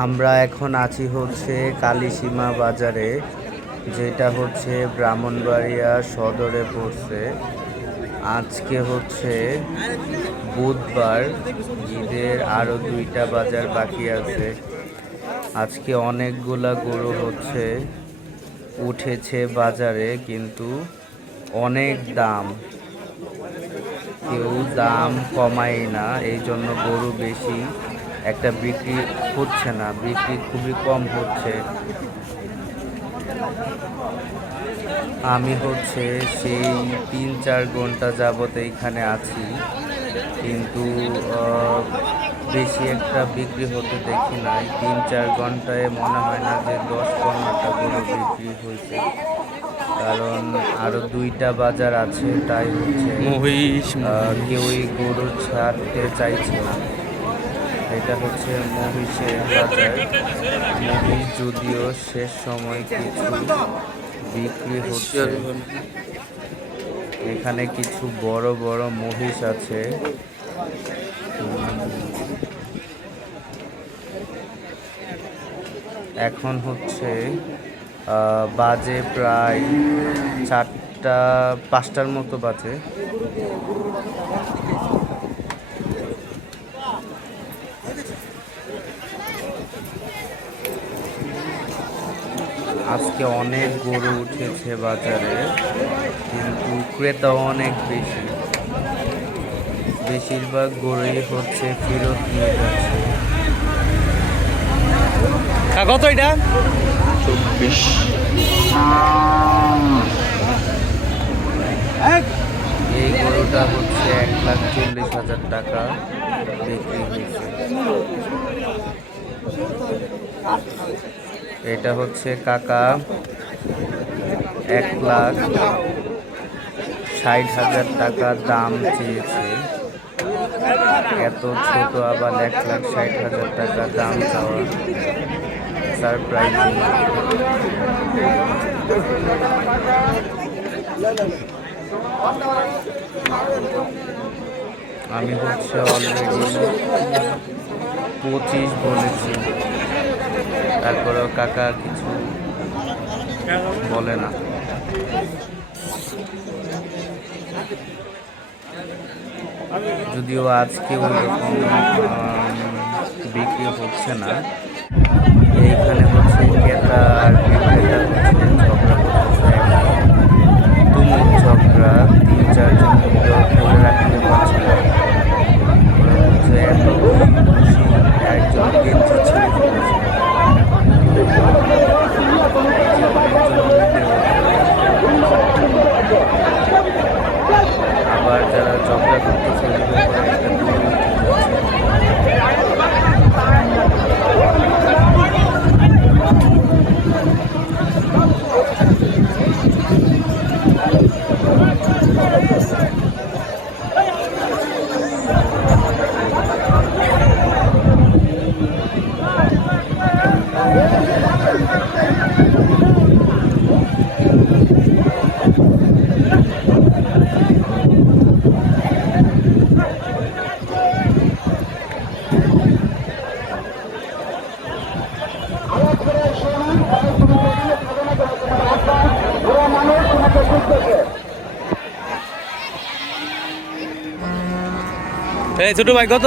আমরা এখন আছি হচ্ছে কালীসীমা বাজারে, যেটা হচ্ছে ব্রাহ্মণবাড়িয়া সদরে পড়ছে। আজকে হচ্ছে বুধবার, ঈদের আরও দুইটা বাজার বাকি আছে। আজকে অনেকগুলা গরু হচ্ছে উঠেছে বাজারে, কিন্তু অনেক দাম। কেউ দাম কমায় না এই জন্য গরু বেশি। একটা বিক্রি হচ্ছে না বিক্রি খুবই কম হচ্ছে। আমি হচ্ছে সেই তিন চার ঘণ্টা যাবত এইখানে আছি কিন্তু বেশি একটা বিক্রি হতে দেখি নাই। তিন চার ঘন্টায় মনে হয় না যে দশ পনেরোটা গরু বিক্রি হয়েছে। কারণ আরও দুইটা বাজার আছে তাই হচ্ছে কেউই গরু ছাড়তে চাইছে না। এটা হচ্ছে মহিষের মহিষ যদিও শেষ সময় কিছু বিক্রি হচ্ছে। এখানে কিছু বড় বড় মহিষ আছে। এখন হচ্ছে বাজে প্রায় চারটা, পাঁচটার মতো বাজে। আজকে অনেক গরু উঠেছে বাজারে কিন্তু ক্রেতা অনেক বেশি। বেশিরভাগ গরুই হচ্ছে ফেরত নিয়ে যাচ্ছে। কত এটা? চব্বিশ। এই গরুটা হচ্ছে এক লাখ চল্লিশ হাজার টাকা বিক্রি হয়েছে। এটা হচ্ছে কাকা এক লাখ ষাট হাজার টাকা দাম চেয়েছে। এত ছোট আবার এক লাখ ষাট হাজার টাকা দাম চাওয়া সারপ্রাইজ আমি হচ্ছে অলরেডি পঁচিশ বলেছি। তারপরেও কাকা কিছু বলে না। যদিও আজকে ওইরকম বিক্রি হচ্ছে না। এইখানে হচ্ছে ক্রেতা আর বিক্রেতা হচ্ছে ঝগড়া করতেছে। তুমুল ঝগড়া, তিন চারজন ধরে রাখতে পারছে না। হচ্ছে এত খুশি, একজন গেঞ্জি এই ছোট ভাই কত?